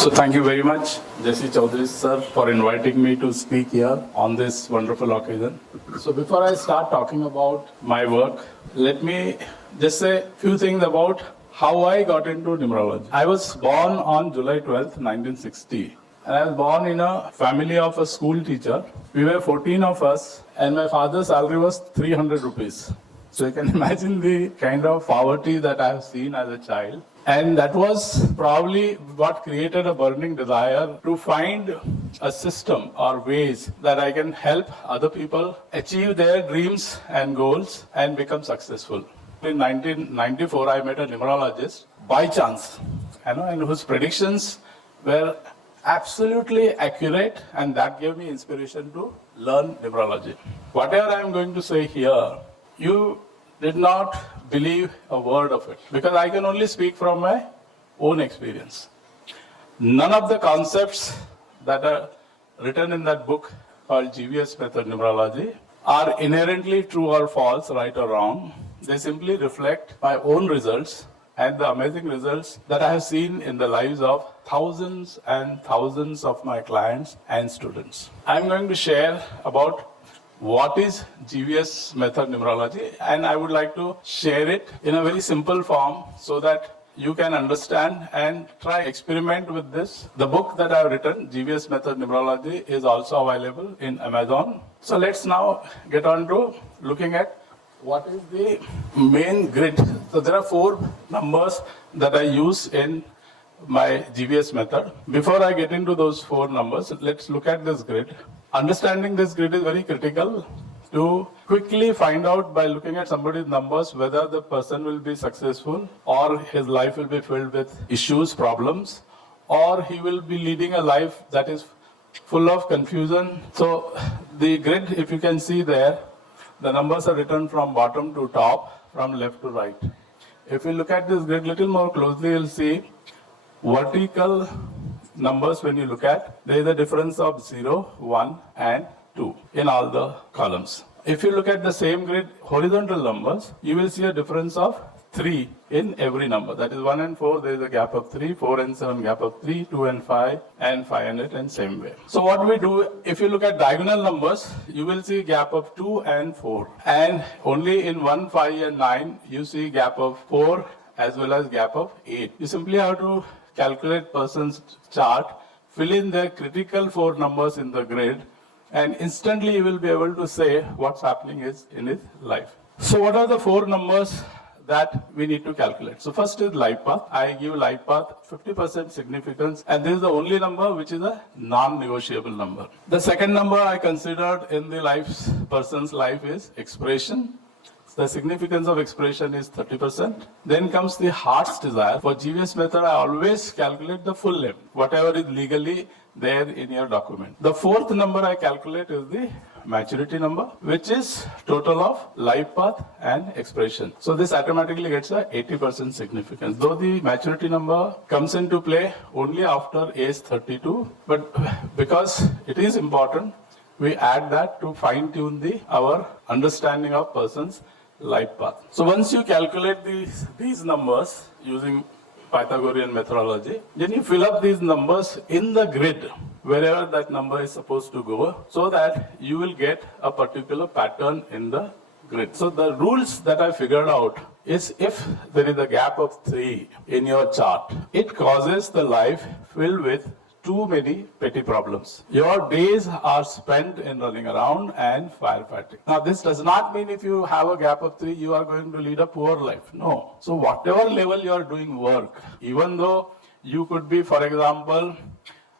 So thank you very much, Jesse Chaudhary sir, for inviting me to speak here on this wonderful occasion. So before I start talking about my work, let me just say a few things about how I got into numerology. I was born on July 12th, 1960. And I was born in a family of a school teacher. We were 14 of us, and my father's salary was 300 rupees. So you can imagine the kind of poverty that I have seen as a child. And that was probably what created a burning desire to find a system or ways that I can help other people achieve their dreams and goals and become successful. In 1994, I met a numerologist by chance, and whose predictions were absolutely accurate, and that gave me inspiration to learn numerology. Whatever I am going to say here, you did not believe a word of it, because I can only speak from my own experience. None of the concepts that are written in that book called GVS method numerology are inherently true or false, right or wrong. They simply reflect my own results and the amazing results that I have seen in the lives of thousands and thousands of my clients and students. I'm going to share about what is GVS method numerology, and I would like to share it in a very simple form so that you can understand and try experiment with this. The book that I've written, GVS method numerology, is also available in Amazon. So let's now get on to looking at what is the main grid. So there are 4 numbers that I use in my GVS method. Before I get into those 4 numbers, let's look at this grid. Understanding this grid is very critical to quickly find out by looking at somebody's numbers whether the person will be successful or his life will be filled with issues, problems, or he will be leading a life that is full of confusion. So the grid, if you can see there, the numbers are written from bottom to top, from left to right. If you look at this grid a little more closely, you'll see vertical numbers. When you look at, there is a difference of 0, 1 and 2 in all the columns. If you look at the same grid, horizontal numbers, you will see a difference of 3 in every number. That is 1 and 4, there is a gap of 3, 4 and 7 gap of 3, 2 and 5, and 5 and 8, and same way. So what we do, if you look at diagonal numbers, you will see gap of 2 and 4. And only in 1, 5 and 9, you see gap of 4 as well as gap of 8. You simply have to calculate person's chart, fill in their critical 4 numbers in the grid, and instantly you will be able to say what's happening in his life. So what are the 4 numbers that we need to calculate? So first is life path. I give life path 50% significance, and this is the only number which is a non-negotiable number. The second number I considered in the person's life is expression. The significance of expression is 30%. Then comes the heart's desire. For GVS method, I always calculate the full name, whatever is legally there in your document. The 4th number I calculate is the maturity number, which is total of life path and expression. So this automatically gets a 80% significance. Though the maturity number comes into play only after age 32, but because it is important, we add that to fine-tune our understanding of person's life path. So once you calculate these numbers using Pythagorean methodology, then you fill up these numbers in the grid wherever that number is supposed to go, so that you will get a particular pattern in the grid. So the rules that I figured out is, if there is a gap of 3 in your chart, it causes the life filled with too many petty problems. Your days are spent in running around and firefighting. Now, this does not mean if you have a gap of 3, you are going to lead a poor life. No. So whatever level you are doing work, even though you could be, for example,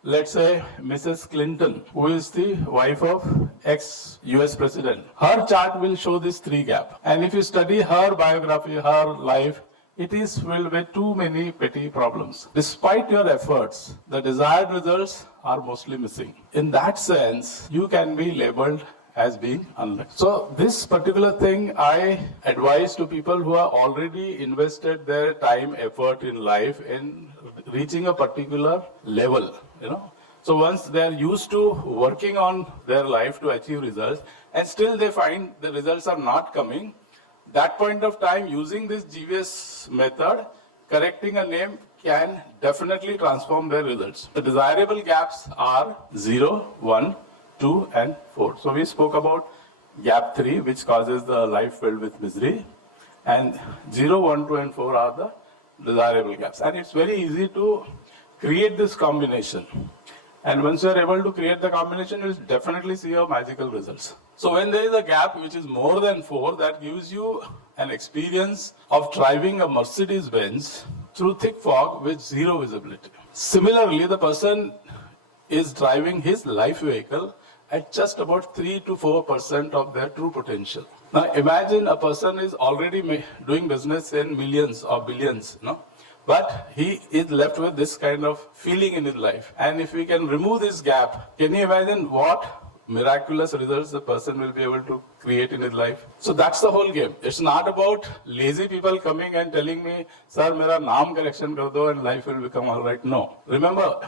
let's say Mrs. Clinton, who is the wife of ex-US president, her chart will show this 3 gap. And if you study her biography, her life, it is filled with too many petty problems. Despite your efforts, the desired results are mostly missing. In that sense, you can be labeled as being unlucky. So this particular thing I advise to people who have already invested their time, effort in life in reaching a particular level, So once they are used to working on their life to achieve results, and still they find the results are not coming, that point of time, using this GVS method, correcting a name can definitely transform their results. The desirable gaps are 0, 1, 2 and 4. So we spoke about gap 3, which causes the life filled with misery, and 0, 1, 2 and 4 are the desirable gaps. And it's very easy to create this combination. And once you are able to create the combination, you will definitely see your magical results. So when there is a gap which is more than 4, that gives you an experience of driving a Mercedes Benz through thick fog with zero visibility. Similarly, the person is driving his life vehicle at just about 3 to 4% of their true potential. Now imagine a person is already doing business in millions or billions, but he is left with this kind of feeling in his life. And if we can remove this gap, can you imagine what miraculous results the person will be able to create in his life? So that's the whole game. It's not about lazy people coming and telling me, sir, mera naam correction kar do and life will become all right. No. Remember,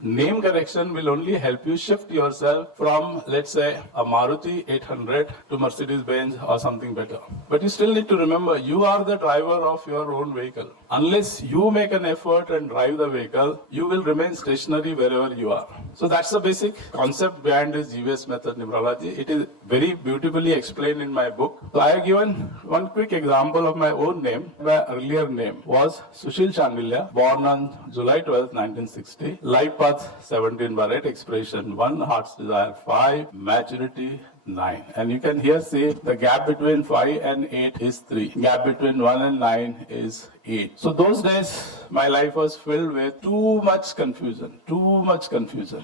name correction will only help you shift yourself from, let's say, a Maruti 800 to Mercedes-Benz or something better. But you still need to remember, you are the driver of your own vehicle. Unless you make an effort and drive the vehicle, you will remain stationary wherever you are. So that's the basic concept behind this GVS method numerology. It is very beautifully explained in my book. So I have given one quick example of my own name. My earlier name was Sushil Shandilya, born on July 12, 1960. Life path 17 bar 8, expression 1, heart's desire 5, maturity 9. And you can here see the gap between 5 and 8 is 3. Gap between 1 and 9 is 8. So those days, my life was filled with too much confusion.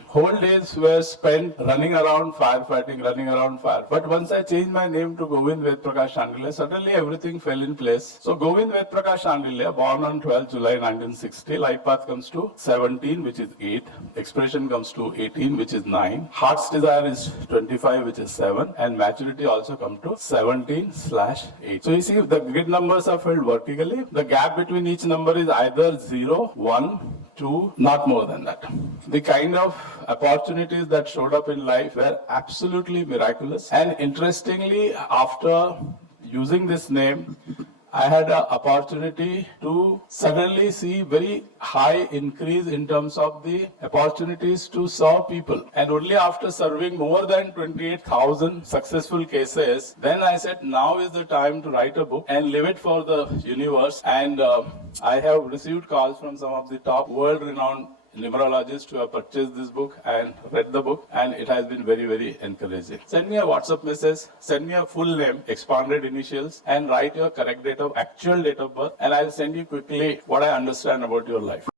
Whole days were spent running around firefighting, running around fire. But once I changed my name to Govind Vedaprakash Shandilya, suddenly everything fell in place. So Govind Vedaprakash Shandilya, born on 12 July 1960, life path comes to 17, which is 8. Expression comes to 18, which is 9. Heart's desire is 25, which is 7. And maturity also comes to 17/8. So you see, the grid numbers are filled vertically. The gap between each number is either 0, 1, 2, not more than that. The kind of opportunities that showed up in life were absolutely miraculous. And interestingly, after using this name, I had an opportunity to suddenly see very high increase in terms of the opportunities to serve people. And only after serving more than 28,000 successful cases, then I said, now is the time to write a book and leave it for the universe. And I have received calls from some of the top world-renowned numerologists who have purchased this book and read the book, and it has been very, very encouraging. Send me a WhatsApp message, send me a full name, expanded initials, and write your correct date of actual date of birth, and I'll send you quickly what I understand about your life.